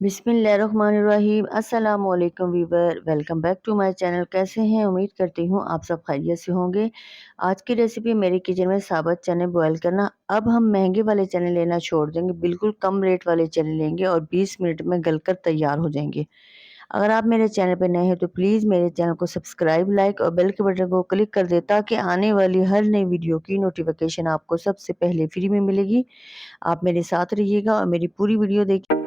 बिस्मिल्लाहिर्रहमानिर्रहीम अस्सलाम वालेकुम viewer welcome back to my channel. कैसे हैं? उम्मीद करती हूँ आप सब खैरियत से होंगे। आज की रेसिपी मेरे किचन में साबुत चने बॉयल करना। अब हम महंगे वाले चने लेना छोड़ देंगे, बिल्कुल कम रेट वाले चने लेंगे और 20 मिनट में गलकर तैयार हो जाएंगे। अगर आप मेरे चैनल पर नए हैं तो प्लीज़ मेरे चैनल को सब्सक्राइब, लाइक और बेल के बटन को क्लिक कर दे ताकि आने वाली हर नई वीडियो की नोटिफिकेशन आपको सबसे पहले फ्री में मिलेगी। आप मेरे साथ रहिएगा और मेरी पूरी वीडियो देखिए।